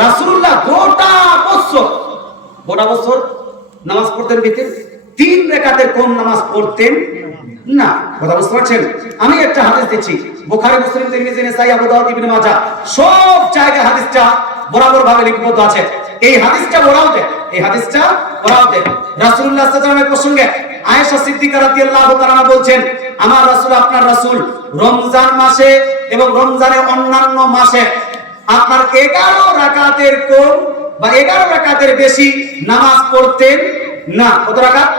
রাসূলুল্লাহ গোটা বছর নামাজ পড়তেন বিতির 3 রাকাতের কম নামাজ পড়তেন না। কথা বুঝতে পারছেন? আমি একটা হাদিস দিচ্ছি, বুখারী, মুসলিম, তিরমিজি, নাসাঈ, আবু দাউদ, ইবনে মাজাহ সব জায়গায় হাদিসটা বরাবর ভাবে লিপিবদ্ধ আছে। এই হাদিসটা ওরাও দেন, রাসূলুল্লাহ সাল্লাল্লাহু আলাইহি ওয়াসাল্লামের প্রসঙ্গে আয়েশা সিদ্দিকা রাদিয়াল্লাহু তাআলা বলছেন, আমার রাসূল, আপনার রাসূল রমজান মাসে এবং রমজানের অন্যান্য মাসে আপনার 11 রাকাতের কম বা 11 রাকাতের বেশি নামাজ পড়তেন না। কত রাকাত?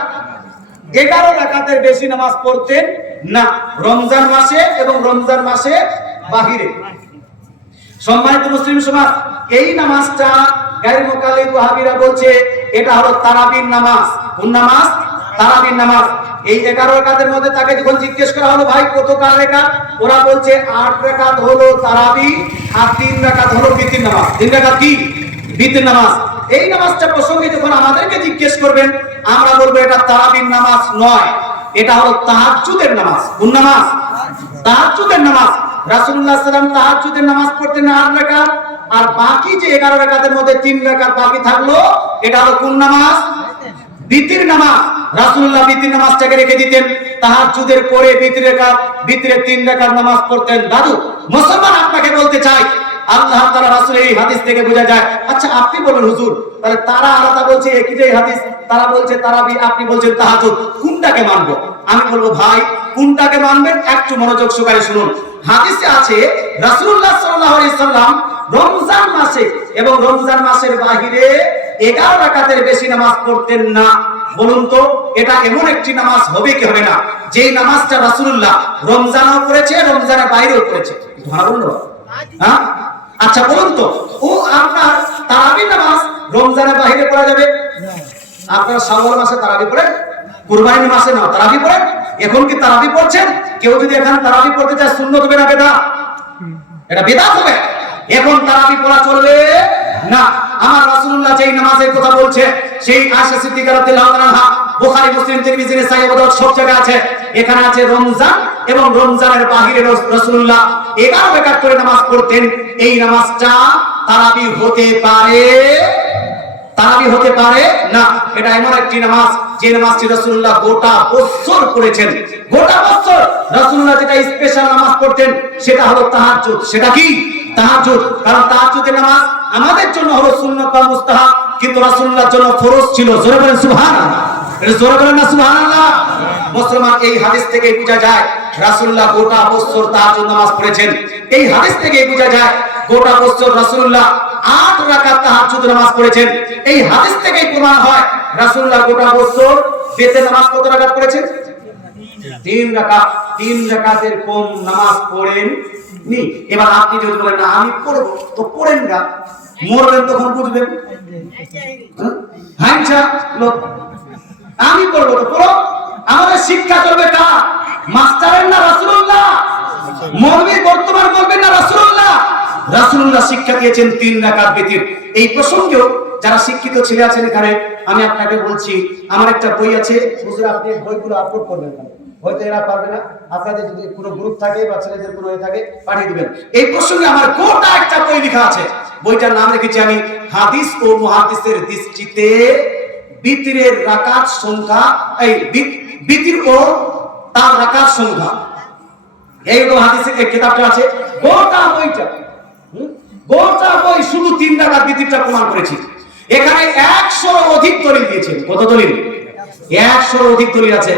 11 রাকাতের বেশি নামাজ পড়তেন না, রমজান মাসে এবং রমজান মাসে বাহিরে। সম্মানিত মুসলিম সমাজ, এই নামাজটা গায়র মুকাল্লিদ ওয়াহাবীরা বলছে এটা হলো তারাবির নামাজ। কোন নামাজ? তারাবির নামাজ। এই 11 রাকাতের মধ্যে তাকে যখন জিজ্ঞেস করা হলো, ভাই কত রাকাত? ওরা বলছে 8 রাকাত হলো তারাবি আর 3 রাকাত হলো বিতির নামাজ। 3 রাকাত কি? বিতির নামাজ। এই নামাজটা প্রসঙ্গে যখন আমাদেরকে জিজ্ঞেস করবেন, আমরা বলবো এটা তারাবির নামাজ নয়, এটা হলো তাহাজ্জুদের নামাজ। কোন নামাজ? তাহাজ্জুদের নামাজ। রাসূলুল্লাহ সাল্লাল্লাহু আলাইহি ওয়াসাল্লাম তাহাজ্জুদের নামাজ পড়তেন 8 রাকাত, আর বাকি যে 11 রাকাতের মধ্যে 3 রাকাত বাকি থাকলো, এটা হলো কোন নামাজ? বিতির নামাজ। রাসূলুল্লাহ বিতির নামাজটাকে রেখে দিতেন, তাহাজ্জুদের পরে বিতিরে 3 রাকাত নামাজ পড়তেন। দাদু মুসলমান, আপনাকে বলতে চাই, আল্লাহ তাআলা রাসূলের এই হাদিস থেকে বোঝা যায়। আচ্ছা আপনি বলুন হুজুর, তাহলে তারা আলাদা বলছে একই যে হাদিস, তারা বলছে তারাবি, আপনি বলছেন তাহাজ্জুদ, কোনটাকে মানবো? আমি বলবো ভাই, কোনটাকে মানবেন একটু মনোযোগ সহকারে শুনুন। হাদিসে আছে রাসূলুল্লাহ সাল্লাল্লাহু আলাইহি সাল্লাম রমজান মাসে এবং রমজান মাসের বাহিরে 11 রাকাতের বেশি নামাজ পড়তেন না। বলুন তো এটা এমন একটি নামাজ হবে কি হবে না, যেই নামাজটা রাসূলুল্লাহ রমজানও করেছে, রমজানের বাইরেও করেছে? ধরুন, হ্যাঁ? আচ্ছা বলুন তো, ও আপনার তারাবি নামাজ রমজানের বাইরে পড়া যাবে? আপনারা শাওয়াল মাসে তারাবি পড়েন, কুরবানির মাসে না তারাবি পড়েন। এখন কি তারাবি পড়ছেন? কেউ যদি এখন তারাবি পড়তে চায়, সুন্নত হবে না বেদাত? এটা বেদাত হবে। এখন তারাবি পড়া চলবে না। আমার রাসূলুল্লাহ যেই নামাজের কথা বলছে, সেই আয়েশা সিদ্দিকা রাদিয়াল্লাহু তাআলা, বুখারী, মুসলিম, তিরমিজি, নাসাঈ, আবু দাউদ সব জায়গায় আছে। এখানে আছে রমজান এবং রমজানের বাহিরে রাসূলুল্লাহ 11 রাকাত করে নামাজ পড়তেন। এই নামাজটা তারাবি হতে পারে? তারাবি হতে পারে না। এটা এমন একটি নামাজ, যে নামাজটি রাসূলুল্লাহ গোটা বছর পড়েছেন। গোটা বছর রাসূলুল্লাহ যেটা স্পেশাল নামাজ পড়তেন, সেটা হলো তাহাজ্জুদ। সেটা কি? তাহাজ্জুদ। কারণ তাহাজ্জুদের নামাজ আমাদের জন্য হলো সুন্নাত বা মুস্তাহাব, কিন্তু রাসূলুল্লাহর জন্য ফরজ ছিল। জোরে বলেন সুবহানাল্লাহ। এটা জোরে বলেন না সুবহানাল্লাহ। মুসলমান, এই হাদিস থেকে বোঝা যায় রাসূলুল্লাহ গোটা বছর তাহাজ্জুদ নামাজ পড়েছেন। এই হাদিস থেকে বোঝা যায় গোটা বছর রাসূলুল্লাহ 8 রাকাত তাহাজ্জুদ নামাজ পড়েছেন। এই হাদিস থেকেই প্রমাণ হয় রাসূলুল্লাহ গোটা বছর বেতে নামাজ কত রাকাত পড়েছেন? 3 রাকাত। 3 রাকাতের কম নামাজ পড়েন নি। এবার আপনি যদি বলেন না আমি পড়বো, তো পড়েন না, মরবেন তখন বুঝবেন। হাইছা লোক, আমি পড়বো তো পড়ো। আমাদের শিক্ষা চলবে কার? মাস্টারের না রাসূলুল্লাহ? মৌলভী বর্তমান বলবেন না রাসূলুল্লাহ? রাসূলুল্লাহ শিক্ষা দিয়েছেন 3 রাকাত বিতির। এই প্রসঙ্গেও যারা শিক্ষিত ছেলে আছেন এখানে, আমি আপনাকে বলছি, আমার একটা বই আছে, হুজুর আপনি বইগুলো আপলোড করবেন না, হয়তো এরা পারবে না, আপনাদের যদি কোনো গ্রুপ থাকে বা ছেলেদের কোনো থাকে পাঠিয়ে দিবেন। এই প্রসঙ্গে আমার গোটা একটা বই লেখা আছে। বইটার নাম রেখেছি আমি হাদিস ও মুহাদ্দিসের দৃষ্টিতে বিতিরের রাকাত সংখ্যা, এই বিতির ও তার রাকাত সংখ্যা। এই হাদিসের এই কিতাবটা আছে, গোটা বইটা, গোটা বই শুধু 3 রাকাত বিতিরটা প্রমাণ করেছি। এখানে 100 অধিক দলিল দিয়েছেন। কত দলিল? 100 অধিক দলিল আছে।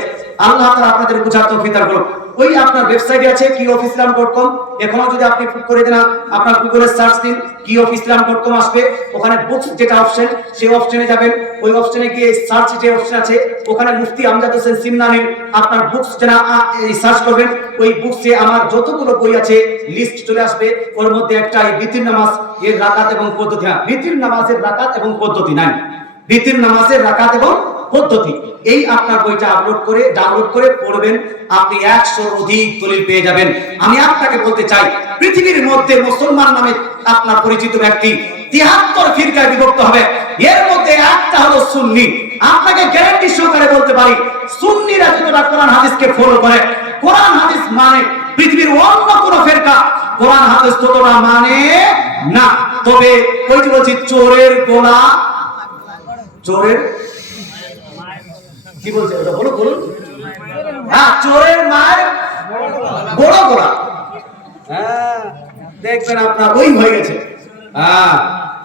আল্লাহ তাআলা আপনাদের বুঝার তৌফিক দান করুন। ওই আপনার ওয়েবসাইটে আছে keyofislam.com, এখনো যদি আপনি করে দেন, আপনার গুগলে সার্চ দিন keyofislam.com, আসবে। ওখানে বুকস যেটা অপশন, সেই অপশনে যাবেন। ওই অপশনে গিয়ে সার্চ যে অপশন আছে, ওখানে মুফতি আমজাদ হোসেন সিমনানির আপনার বুকস যেটা সার্চ করবেন, ওই বুকসে আমার যতগুলো বই আছে লিস্ট চলে আসবে। ওর মধ্যে একটা বিতির নামাজ এর রাকাত এবং পদ্ধতি, বিতির নামাজের রাকাত এবং পদ্ধতি নাই, বিতির নামাজের রাকাত এবং পদ্ধতি, এই আপনার বইটা ডাউনলোড করে পড়বেন। আপনি 100 অধিক দলিল পেয়ে যাবেন। আমি আপনাকে বলতে চাই, পৃথিবীর মধ্যে মুসলমান নামে আপনার পরিচিত ব্যক্তি 73 ফিরকায় বিভক্ত হবে। এর মধ্যে একটা হলো সুন্নি। আপনাকে গ্যারান্টি সহকারে বলতে পারি, সুন্নিরা যতটা কোরআন হাদিসকে ফলো করে, কোরআন হাদিস মানে, পৃথিবীর অন্য কোন ফিরকা কোরআন হাদিস তো তোরা মানে না। তবে ওই যে বলছি চোরের গোলা, চোরের কি বলছে ওটা বলো, বলুন। হ্যাঁ, চোরের মায়ের বড় গোলা। হ্যাঁ, দেখবেন আপনার ওই হয়ে গেছে। হ্যাঁ,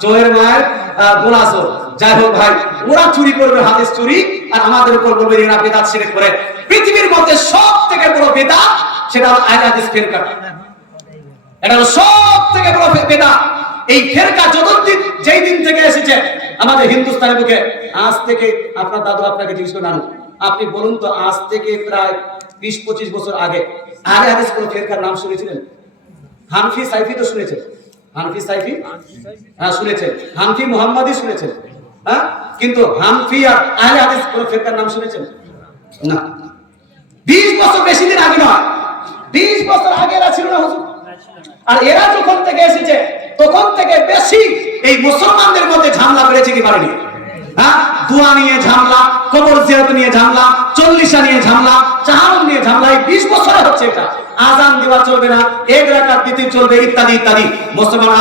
চোরের মায়ের গোলা চোর। যাই হোক ভাই, ওরা চুরি করবে হাদিস চুরি, আর আমাদের উপর বলবে এরা বেদাত শিরক করে। পৃথিবীর মধ্যে সব থেকে বড় বেদাত সেটা হলো আহলে হাদিস ফিরকা। এটা হলো সব থেকে বড় বেদাত। এই ফিরকা যতদিন যেই দিন থেকে এসেছে আমাদের হিন্দুস্তানের বুকে, আজ থেকে আপনার দাদু আপনাকে জিজ্ঞেস করে, নানু আপনি বলুন তো, আজ থেকে প্রায় 20-25 বছর আগে আহলে হাদিস কোন ফিরকার নাম শুনেছিলেন? হানফি সাইফি তো শুনেছেন, হানফি সাইফি হ্যাঁ শুনেছেন, হানফি মুহাম্মাদি শুনেছেন, হ্যাঁ, কিন্তু হানফি আর আহলে হাদিস কোন ফিরকার নাম শুনেছেন না। 20 বছর বেশি দিন আগে নয়, 20 বছর আগে এরা ছিল না হুজুর। আর এরা যখন থেকে এসেছে তখন থেকে বেশি এই মুসলমানদের মধ্যে ঝামেলা বেড়েছে কি বাড়েনি? হ্যাঁ, দোয়া নিয়ে ঝামেলা, কবর জিয়ারত নিয়ে ঝামেলা, চল্লিশা নিয়ে ঝামেলা, চাহারুন নিয়ে ঝামেলা, এই 20 বছরে হচ্ছে এটা। আজান দেওয়া চলবে না, এক রাকাত দিতে চলবে, ইত্যাদি ইত্যাদি। মুসলমান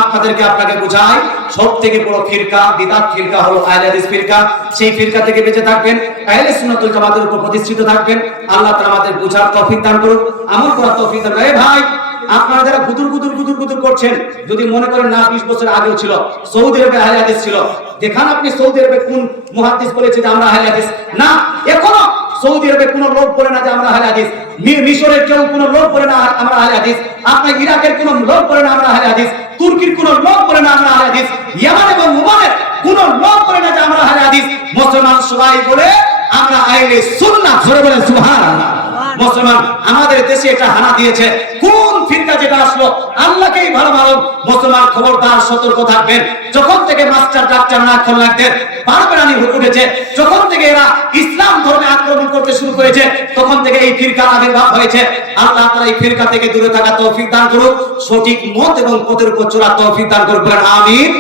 আপনাকে বুঝায়, সব থেকে বড় ফিরকা বিদআত ফিরকা হলো আহলে হাদিস ফিরকা। সেই ফিরকা থেকে বেঁচে থাকবেন, আহলে সুন্নাত ওয়াল জামাতের উপর প্রতিষ্ঠিত থাকবেন। আল্লাহ তাআলা আমাদের বুঝার তৌফিক দান করুন, আমল করার তৌফিক দান করুন। ভাই, আপনারা যারা গুদুর করছেন, যদি মনে করেন না 20 বছর আগেও ছিল, সৌদি আরবে আহলে হাদিস ছিল, দেখান আপনি সৌদি আরবে কোন মুহাদ্দিস বলেছে যে আমরা আহলে হাদিস? না, এখনো সৌদি আরবে কোন লোক বলে না যে আমরা আহলে হাদিস। মিশরের কেউ কোন লোক বলে না আমরা আহলে হাদিস। আপনার ইরাকের কোন লোক বলে না আমরা আহলে হাদিস। তুর্কির কোন লোক বলে না আমরা আহলে হাদিস। ইয়ামান এবং ওমানের কোন লোক বলে না যে আমরা আহলে হাদিস। মুসলমান সবাই বলে আমরা আহলে সুন্নাহ। জোরে বলেন সুবহানাল্লাহ। মুসলমান আমাদের দেশে এটা হানা দিয়েছে, কোন ফিরকা যেটা আসলো আল্লাহকেই ভালো মুসলমান খবরদার সতর্ক থাকবেন। যখন থেকে মাস্টার ডাক্তার না খোল লাগতে বারবারানি উঠেছে, যখন থেকে এরা ইসলাম ধর্মে আক্রমণ করতে শুরু করেছে, তখন থেকে এই ফিরকা আবির্ভাব হয়েছে। আল্লাহ তাআলা এই ফিরকা থেকে দূরে থাকা তৌফিক দান করুন, সঠিক মত এবং পথের উপর চলার তৌফিক দান করুন। আমিন।